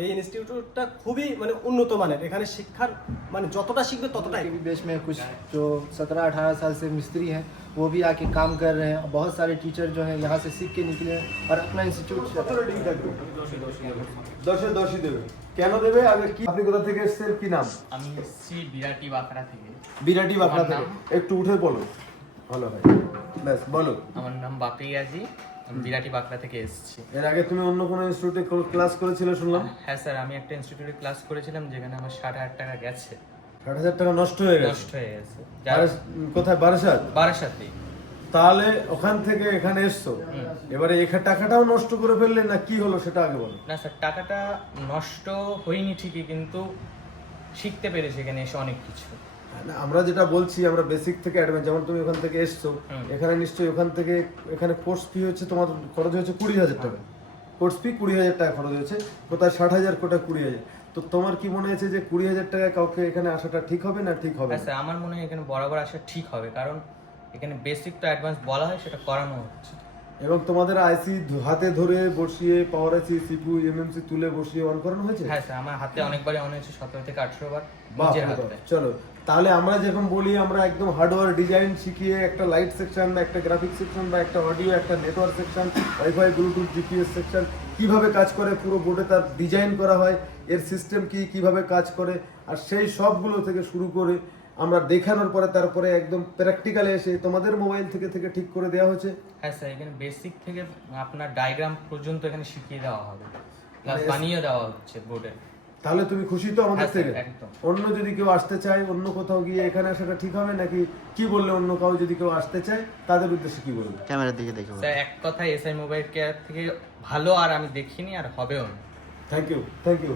এই ইনস্টিটিউটটা খুবই মানে উন্নত মানের, এখানে শিক্ষার মানে যতটা শিখবে ততটাই। देश में कुछ जो 17-18 साल से मिस्त्री हैं वो भी आके काम कर रहे हैं। बहुत सारे टीचर जो हैं यहाँ से सीख के निकले हैं और अपना इंस्टीट्यूट দশে দেবে। কেন দেবে আগে কি, আপনি কোথা থেকে এসেছেন, কি নাম? আমি এসেছি বিরাটি বাঁকড়া থেকে। বিরাটি বাঁকড়া আমার থেকে। নাম? একটু উঠে বলো। ভালো ভাই, ব্যাস বলো। আমার নাম বাপি আজি, আমি বিরাটি বাঁকড়া থেকে এসেছি। এর আগে তুমি অন্য কোনো ইনস্টিটিউটে ক্লাস করেছিলে শুনলাম? হ্যাঁ স্যার, আমি একটা ইনস্টিটিউটে ক্লাস করেছিলাম যেখানে আমার 60,000 টাকা গেছে, 60,000 টাকা নষ্ট হয়ে গেছে। নষ্ট হয়ে গেছে। কোথায়? বারাসাত? বারাসাতে। তাহলে ওখান থেকে এখানে এসছো, এবারে এখানে টাকাটাও নষ্ট করে ফেললে না কি হলো সেটা আগে বলো। না স্যার, টাকাটা নষ্ট হয়নি ঠিকই, কিন্তু শিখতে পেরেছি এখানে এসে অনেক কিছু। না, আমরা যেটা বলছি, আমরা বেসিক থেকে অ্যাডভান্স, যেমন তুমি ওখান থেকে এসছো, এখানে নিশ্চয়ই ওখান থেকে এখানে কোর্স ফি হচ্ছে তোমার খরচ হয়েছে 20,000 টাকা। কোর্স ফি 20,000 টাকা খরচ হয়েছে, কোথায় 60,000, কোথায় 20,000। তো তোমার কি মনে হয়েছে যে 20,000 টাকায় কাউকে এখানে আসাটা ঠিক হবে না ঠিক হবে হ্যাঁ না? স্যার, আমার মনে হয় এখানে বরাবর আসা ঠিক হবে, কারণ এখানে বেসিক তো অ্যাডভান্স বলা হয়, সেটা করানো হচ্ছে। এবং তোমাদের আইসি হাতে ধরে বসিয়ে পাওয়ার আইসি সিপু এমএমসি তুলে বসিয়ে অন করানো হয়েছে? হ্যাঁ স্যার, আমার হাতে অনেকবারই অন হয়েছে, 17 থেকে 18 বার বাহ, নিজের বাহ। হাতে। চলো তাহলে আমরা যেরকম বলি, আমরা একদম হার্ডওয়্যার ডিজাইন শিখিয়ে একটা লাইট সেকশন বা একটা গ্রাফিক সেকশন বা একটা অডিও, একটা network section, wifi Bluetooth GPS section কিভাবে কাজ করে পুরো বোর্ডে তার ডিজাইন করা হয়, এর সিস্টেম কি কিভাবে কাজ করে, আর সেই সবগুলো থেকে শুরু করে আমরা দেখানোর পরে তারপরে একদম প্র্যাকটিক্যালে এসে তোমাদের মোবাইল থেকে থেকে ঠিক করে দেওয়া হয়েছে। হ্যাঁ স্যার, এখানে বেসিক থেকে আপনার ডায়াগ্রাম পর্যন্ত এখানে শিখিয়ে দেওয়া হবে, প্লাস মানে বানিয়ে দেওয়া হচ্ছে বোর্ডে। তাহলে তুমি খুশি তো আমাদের হ্যাঁ স্যার, থেকে? একদম। অন্য যদি কেউ আসতে চায়, অন্য কোথাও গিয়ে এখানে আসাটা ঠিক হবে নাকি কি বললে, অন্য কাউ যদি কেউ আসতে চায় তাদের উদ্দেশ্যে কি বলবে? कैमरा दिखे देखो স্যার, এক কথায় এসআই মোবাইল কেয়ার থেকে ভালো আর আমি দেখিনি আর হবেও না। Thank you, thank you.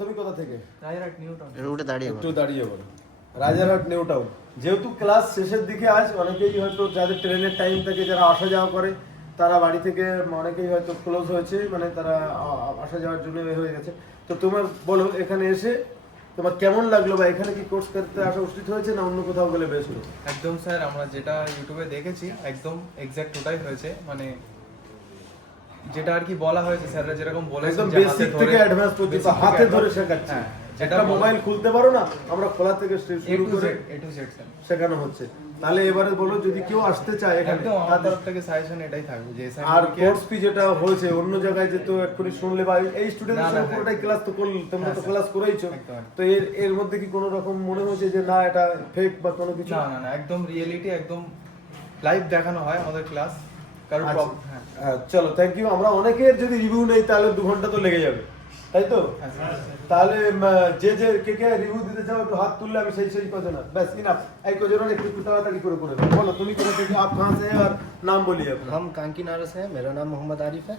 তুমি কোথা থেকে? Rajarhat New Town. उठे दाढ़ी একটু দাঁড়িয়ে বলো। Rajarhat New Town. যেহেতু ক্লাস শেষের দিকে আজ, অনেকেই হয়তো যাদের ট্রেনের টাইম থাকে, যারা আসা যাওয়া করে, তারা বাড়ি থেকে অনেকেই হয়তো ক্লোজ হয়েছে, মানে তারা আসা যাওয়ার জন্য বের হয়ে গেছে। তো তোমার বলো, এখানে এসে তোমার কেমন লাগলো, বা এখানে কি কোর্স করতে আসা উচিত হয়েছে না অন্য কোথাও গেলে বেশ হলো? একদম স্যার, আমরা যেটা ইউটিউবে দেখেছি একদম এক্সাক্ট ওটাই হয়েছে, মানে যেটা আর কি বলা হয়েছে স্যাররা যেরকম বলেছেন একদম যে হাতে বেসিক ধরে- থেকে অ্যাডভান্স পর্যন্ত basic থেকে হাতে ধরে advance- শেখাচ্ছে। হ্যাঁ, যেটা যেটা মোবাইল খুলতে পারো না, আমরা খোলা থেকে A শুরু to করে Z, A to Z sir. শেখানো হচ্ছে। তাহলে এবারে বলো, যদি কেউ আসতে চায় এখানে, একদম আমার তরফ থেকে সাজেশন এটাই থাকবে যে SI আর Mobility কোর্স ফি যেটা হয়েছে অন্য জায়গায় যে তো এক্ষুনি শুনলে, বা এই স্টুডেন্টদের না, সঙ্গে না, পুরোটাই ক্লাস তো করলে, তোমরা তো হ্যাঁ, ক্লাস করেইছো, একদম, একদম। তো এর মধ্যে কি কোনো রকম মনে হয়েছে যে না এটা ফেক বা কোনো কিছু? না না না, একদম রিয়েলিটি, একদম লাইভ দেখানো হয় আমাদের ক্লাস, কারণ আচ্ছা। হ্যাঁ হ্যাঁ, চলো থ্যাংক ইউ। আমরা অনেকের যদি রিভিউ নেই তাহলে 2 ঘন্টা তো লেগে যাবে, তাই তো? হ্যাঁ, স্যার। তাহলে যে কে কে রিভিউ দিতে চাও একটু হাত তুললে আমি সেই কজনা, ব্যাস ইনাফ। এই কজনা একটু তাড়াতাড়ি করে বলো, তুমি কোথা থেকে, आप कहां से हैं और नाम बोलिए अपना। हम कांकी नारा से हैं। मेरा नाम मोहम्मद आरिफ है।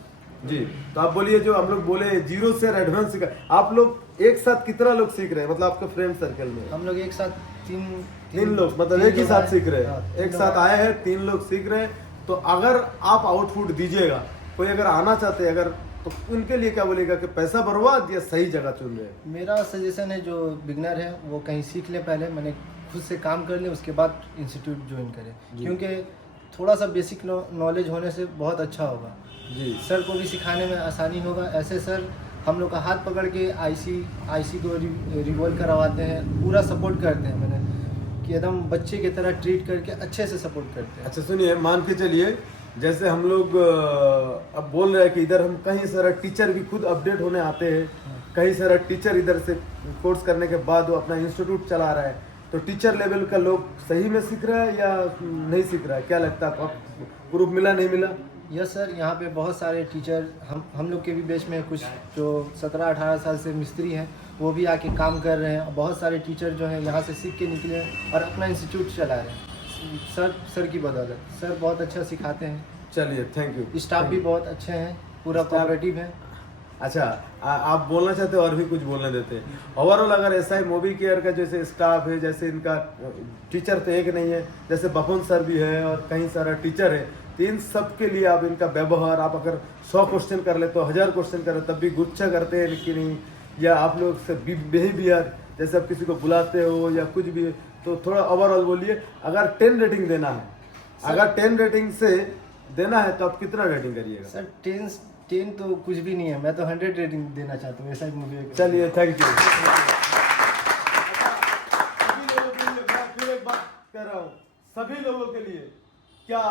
जी, तो आप बोलिए, जो हम लोग बोले जीरो से एडवांस सीखा, आप लोग एक साथ कितना लोग सीख रहे हैं, मतलब आपके फ्रेंड सर्कल में? हम लोग एक साथ तीन लोग, मतलब एक ही साथ सीख रहे हैं, एक साथ आए हैं, 3 लोग सीख रहे हैं। तो अगर आप आउटपुट दीजिएगा, कोई अगर आना चाहते हैं अगर, तो उनके लिए क्या बोलेगा कि पैसा बर्बाद या सही जगह चुन रहे हैं? मेरा सजेशन है जो बिगनर है वो कहीं सीख ले, पहले मैंने खुद से काम कर ले, उसके बाद इंस्टीट्यूट ज्वाइन करे, क्योंकि थोड़ा सा बेसिक नॉलेज होने से बहुत अच्छा होगा। जी, सर को भी सिखाने में आसानी होगा। ऐसे सर हम लोग का हाथ पकड़ के आईसी को रिवॉल्व करवाते हैं, पूरा सपोर्ट करते हैं, मैंने कि एकदम बच्चे की तरह ट्रीट करके अच्छे से सपोर्ट करते हैं। अच्छा सुनिए, मान के चलिए जैसे हम लोग अब बोल रहे हैं कि इधर हम कहीं सारा टीचर भी खुद अपडेट होने आते हैं, कई सारा टीचर इधर से कोर्स करने के बाद वो अपना इंस्टीट्यूट चला रहा है, तो टीचर लेवल का लोग सही में सीख रहा है या नहीं सीख रहा है, क्या लगता है आपको? प्रूफ मिला नहीं मिला? यस सर, यहाँ पे बहुत सारे टीचर हम लोग के भी बैच में कुछ जो 17-18 साल से मिस्त्री हैं वो भी आके काम कर रहे हैं। बहुत सारे टीचर जो हैं यहाँ से सीख के निकले हैं और अपना इंस्टीट्यूट चला रहे हैं। सर की बदौलत सर बहुत अच्छा सिखाते हैं। चलिए थैंक यू। स्टाफ भी बहुत अच्छे हैं, पूरा कोऑपरेटिव है। अच्छा, आप बोलना चाहते हो और भी कुछ बोलने देते हैं? ओवरऑल अगर ऐसा है मोबी केयर का जैसे स्टाफ है, जैसे इनका टीचर तो एक नहीं है, जैसे बपुन सर भी है और कई सारा टीचर है, तो इन सब के लिए आप इनका व्यवहार, आप अगर 100 क्वेश्चन कर ले तो 1000 क्वेश्चन कर ले तब भी गुच्छा करते हैं कि नहीं, या आप लोग से बिहेवियर, जैसे आप किसी को बुलाते हो या कुछ भी, तो थोड़ा ओवरऑल बोलिए। अगर 10 रेटिंग देना है, अगर 10 रेटिंग से देना है तो आप कितना रेटिंग करिएगा? सर 10 तो कुछ भी नहीं है, मैं तो 100 रेटिंग देना चाहता हूँ ऐसा मूवी है। चलिए थैंक यू। सभी लोगों के लिए मैं फिर एक बात कह रहा हूँ, सभी लोगों के लिए क्या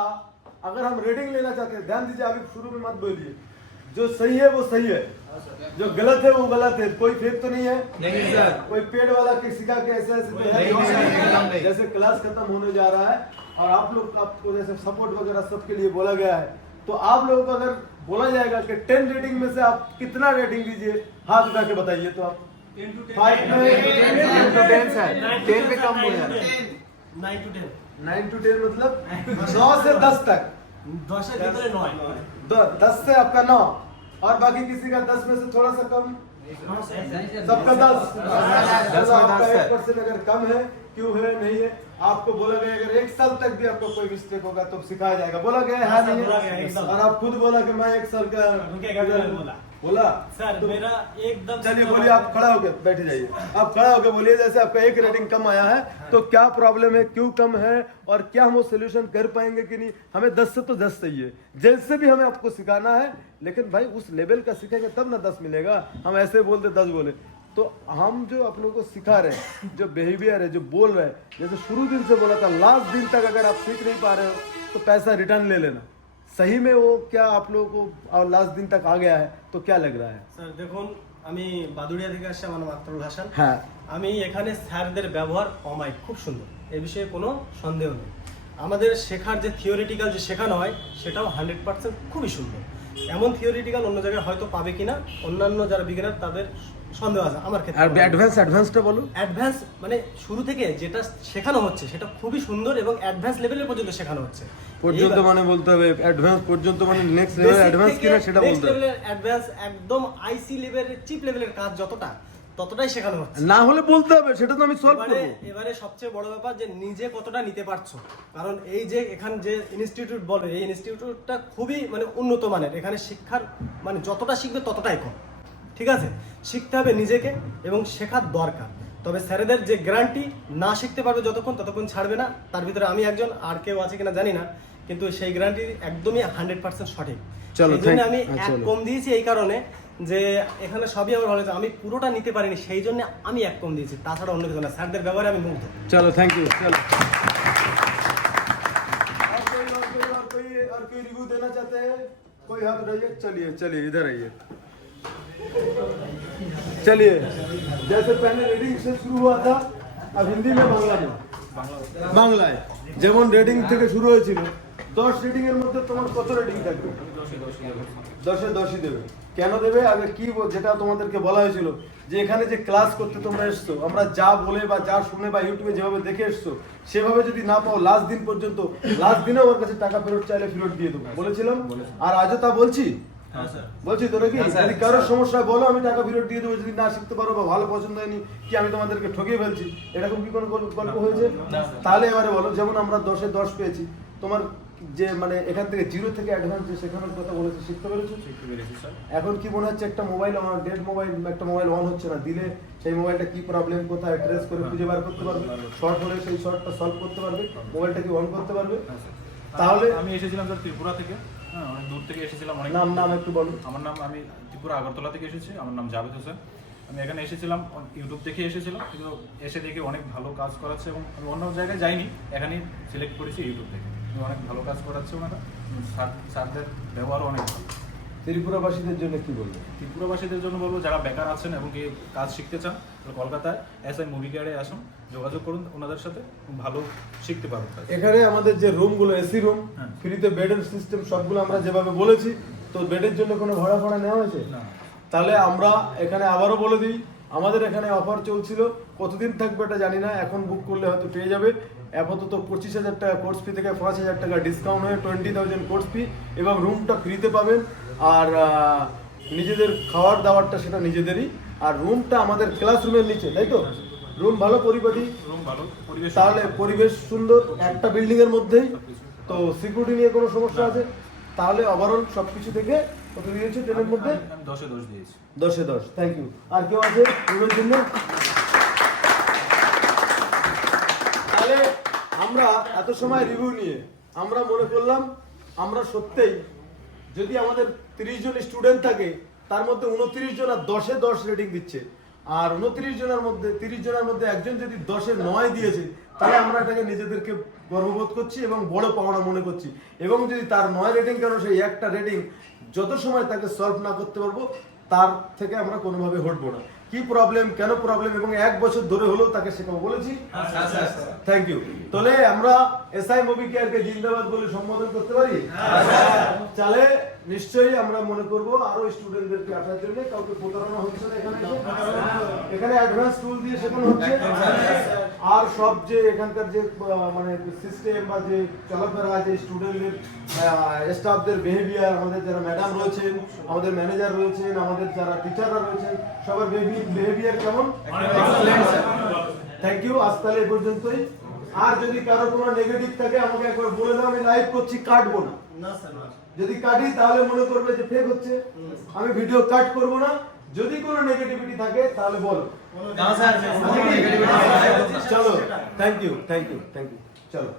अगर हम रेटिंग लेना चाहते हैं, ध्यान दीजिए, आगे शुरू में मत बोलिए, जो सही है वो सही है, जो गलत है वो गलत है, कोई फेक तो नहीं है? नहीं सर। कोई पेड़ वाला किसी का के ऐसे तो है नहीं। जैसे क्लास खत्म होने जा रहा है और आप लोग आपको जैसे सपोर्ट वगैरह सबके लिए बोला गया है, तो आप लोगों को अगर बोला जाएगा कि 10 रेटिंग में से आप कितना रेटिंग दीजिए, हाथ उठा के बताइए। तो आप 5 में 10 to 10 है, 10 पे कम हो जाए, 9 to 10 9 to 10 मतलब 9 से 10 तक, 10 के भीतर 9 10 से आपका 9 और बाकी किसी का 10 में से थोड़ा सा कम, सबका 10 आपका 1% अगर कम है, क्यों है नहीं है, आपको बोला गया अगर 1 साल तक भी आपको कोई मिस्टेक होगा तो सिखाया जाएगा, बोला गया है नहीं बोला गया, है? एकदम। और आप खुद बोला कि मैं 1 साल का रुकेगा, बोला। बोला सर तो मेरा एकदम चलिए बोलिए, आप खड़ा होके बैठ जाइए, आप खड़ा होके बोलिए, जैसे आपका 1 रेटिंग कम आया है तो क्या प्रॉब्लम है, क्यों कम है और क्या हम वो सोल्यूशन कर पाएंगे कि नहीं। हमें 10 से तो 10 चाहिए, जैसे भी हमें आपको सिखाना है, लेकिन भाई उस लेवल का सीखेंगे तब ना 10 मिलेगा। हम ऐसे बोलते 10 बोले तो हम जो आप लोगों को सिखा रहे हैं, जो बिहेवियर है, जो बोल रहे हैं, जैसे शुरू दिन से बोला था, लास्ट दिन तक अगर आप सीख नहीं पा रहे हो तो पैसा रिटर्न ले लेना। सही में वो क्या आप लोगों को और लास्ट दिन तक आ गया है तो क्या लग रहा है? স্যার দেখুন, আমি বাদুড়িয়া থেকে আসছি, আমার নাম আক্তারুল হাসান। হ্যাঁ, আমি এখানে স্যারদের ব্যবহার অমায়িক, খুব সুন্দর, এ বিষয়ে কোনো সন্দেহ নেই। আমাদের শেখার যে থিওরিটিক্যাল যে শেখানো হয় সেটাও 100% খুবই সুন্দর। এমন থিওরিটিক্যাল অন্য জায়গায় হয়তো পাবে কিনা, অন্যান্য যারা বিগিনার তাদের সন্দেহ আছে, আমার আর ক্ষেত্রে অ্যাডভান্সটা বলো। অ্যাডভান্স মানে শুরু থেকে যেটা শেখানো হচ্ছে সেটা খুবই সুন্দর এবং অ্যাডভান্স লেভেলের পর্যন্ত শেখানো হচ্ছে। পর্যন্ত এইবার- মানে বলতে হবে অ্যাডভান্স পর্যন্ত, মানে নেক্সট লেভেল অ্যাডভান্স কিনা সেটা বলতে হবে। অ্যাডভান্স একদম আইসি লেভেলের, চিপ লেভেলের কাজ যতটা ততটাই শেখানো হচ্ছে। না হলে বলতে হবে, সেটা তো আমি সলভ করব। এবারে সবচেয়ে বড় ব্যাপার যে নিজে কতটা নিতে পারছো, কারণ এই যে এখানে যে ইনস্টিটিউট বলে, এই ইনস্টিটিউটটা খুবই মানে উন্নত মানের, এখানে শিক্ষার মানে যতটা শিখবে ততটাই কম। ঠিক আছে, শিখতে হবে নিজেকে এবং শেখার দরকার। তবে স্যারেদের যে গ্যারান্টি, না শিখতে পারবে ততক্ষণ ছাড়বে না, তার ভিতরে আমি একজন, আর কেউ আছে কিনা জানি না, কিন্তু সেই গ্যারান্টি একদমই 100% সঠিক। চলো, এই জন্য thank- আমি আচ্ছা, এক চলো। কম দিয়েছি এই কারণে যে এখানে সবই আমার ভালো হয়েছে, আমি পুরোটা নিতে পারিনি, সেই জন্য আমি এক কম দিয়েছি, তাছাড়া অন্য কিছু না। স্যারদের ব্যবহারে আমি মুগ্ধ। चलो थैंक यू। चलो और कोई रिव्यू देना चाहते हैं? कोई हाथ उठाइए। चलिए इधर आइए। चलिए, जैसे पहले रीडिंग से शुरू हुआ था, अब हिंदी में বাংলায় যেমন রেটিং থেকে শুরু হয়েছিল, 10 রেটিং এর মধ্যে তোমার কত রেটিং থাকবে? 10-এ 10ই দেবে। কেন দেবে? আগে কি যেটা তোমাদেরকে বলা হয়েছিল যে এখানে যে ক্লাস করতে তোমরা এসছো, আমরা যা বলে বা যা শুনে বা ইউটিউবে যেভাবে দেখে এসছো সেভাবে যদি না পাও, লাস্ট দিন পর্যন্ত, লাস্ট দিনে ওর কাছে টাকা ফেরত চাইলে ফেরত দিয়ে দেবো বলেছিলাম, আর আজও তা বলছি। বলছি তো নাকি? যদি কারোর সমস্যা বলো, আমি টাকা ফেরত দিয়ে দেবো। যদি না শিখতে পারো বা ভালো পছন্দ হয়নি, কি আমি তোমাদেরকে ঠকিয়ে ফেলছি, এরকম কি কোনো গল্প হয়েছে? তাহলে এবারে বলো, যেমন আমরা 10-এ 10 পেয়েছি, তোমার যে মানে এখান থেকে 0 থেকে অ্যাডভান্স যে শেখানোর কথা বলেছে, শিখতে পেরেছো? এখন কি মনে হচ্ছে একটা মোবাইল, ডেড মোবাইল, একটা মোবাইল অন হচ্ছে না, দিলে সেই মোবাইলটা কি প্রবলেম, কোথায় ট্রেস করে খুঁজে বার করতে পারবে, শর্ট হলে সেই শর্টটা সলভ করতে পারবে, মোবাইলটা কি অন করতে পারবে? তাহলে আমি এসেছিলাম স্যার ত্রিপুরা থেকে, হ্যাঁ অনেক দূর থেকে এসেছিলাম। অনেক নাম একটু বলো। আমি ত্রিপুরা আগরতলা থেকে এসেছি, আমার নাম জাভেদ হোসেন। আমি এখানে এসেছিলাম ইউটিউব থেকে এসেছিলাম, কিন্তু এসে দেখে অনেক ভালো কাজ করাচ্ছে এবং আমি অন্য জায়গায় যাইনি, এখানেই সিলেক্ট করেছি ইউটিউব থেকে। অনেক ভালো কাজ করাচ্ছে ওনারা, স্যারদের ব্যবহারও অনেক ভালো। ত্রিপুরাবাসীদের জন্য কি বলবো? ত্রিপুরাবাসীদের জন্য বলবো, যারা বেকার আছেন এবং কি কাজ শিখতে চান, কলকাতায় এসআই মুভি কেয়ারে আসুন, যোগাযোগ করুন ওনাদের সাথে, খুব ভালো শিখতে পারবেন। এখানে আমাদের যে রুমগুলো, এসি রুম, হ্যাঁ। ফ্রিতে বেডের সিস্টেম সবগুলো আমরা যেভাবে বলেছি, তো বেডের জন্য কোনো ভাড়া নেওয়া হয়েছে না। তাহলে আমরা এখানে আবারও বলে দিই, আমাদের এখানে অফার চলছিল, কতদিন থাকবে এটা জানি না, এখন বুক করলে হয়তো পেয়ে যাবে। আপাতত 25,000 টাকা কোর্স ফি থেকে 5,000 টাকা ডিসকাউন্ট হয়ে 20,000 কোর্স ফি, এবং রুমটা ফ্রিতে পাবেন। আর নিজেদের খাওয়ার দাওয়ারটা সেটা নিজেদেরই, আর রুমটা আমাদের ক্লাসরুমের নিচে, তাই তো? রুম ভালো, পরিপাটি, রুম ভালো, পরিবেশ তাহলে পরিবেশ সুন্দর, একটা বিল্ডিং এর মধ্যেই। তো সিকিউরিটি নিয়ে কোনো সমস্যা আছে? তাহলে ওভারঅল সবকিছু থেকে কত দিয়েছে ট্রেনের মধ্যে? আমি 10-এ 10 দিয়েছি। 10-এ 10। Thank you. আর কেউ আছে রুমের জন্য? তাহলে আমরা এত সময় রিভিউ নিয়ে আমরা মনে করলাম আমরা সত্যিই যদি আমাদের 30 জন স্টুডেন্ট থাকে তার মধ্যে 29 জন আর 10-এ 10 রেটিং দিচ্ছে, আর 29 জনের মধ্যে 30 জনের মধ্যে একজন যদি 10-এ 9 দিয়েছে, তাহলে আমরা এটাকে নিজেদেরকে গর্ববোধ করছি এবং বড় পাওনা মনে করছি। এবং যদি তার 9 রেটিং কেন সেই একটা রেটিং যত সময় তাকে সলভ না করতে পারবো তার থেকে আমরা কোনোভাবে হটবো না। কি প্রবলেম, কেন প্রবলেম, এবং 1 বছর ধরে হলেও তাকে শেখাবো, বলেছি। Thank you. তাহলে আমরা এসআই মুভি কেয়ারকে জিন্দাবাদ বলে সম্বোধন করতে পারি। তাহলে নিশ্চয়ই আমরা মনে করব আরো স্টুডেন্টদেরকে আসার জন্য। কাউকে প্রতারণা হচ্ছে না এখানে, এখানে অ্যাডভান্স টুল দিয়ে শেখানো হচ্ছে। আর সব যে এখানকার যে মানে সিস্টেম বা যে চলাফেরা, যে স্টুডেন্টদের স্টাফদের বিহেভিয়ার, আমাদের যারা ম্যাডাম রয়েছেন, আমাদের ম্যানেজার রয়েছেন, আমাদের যারা টিচাররা রয়েছেন, সবার বিহেভিয়ার কেমন? Thank you. আজ তাহলে এ পর্যন্তই। আর যদি কারো কোনো নেগেটিভ থাকে আমাকে একবার বলে দাও, আমি লাইভ করছি, কাটবো না। যদি কাটি তাহলে মনে করবে যে ফেক হচ্ছে, আমি ভিডিও কাট করব না। যদি কোনো নেগেটিভিটি থাকে তাহলে বলো। চলো, thank you, thank you, thank you, চলো।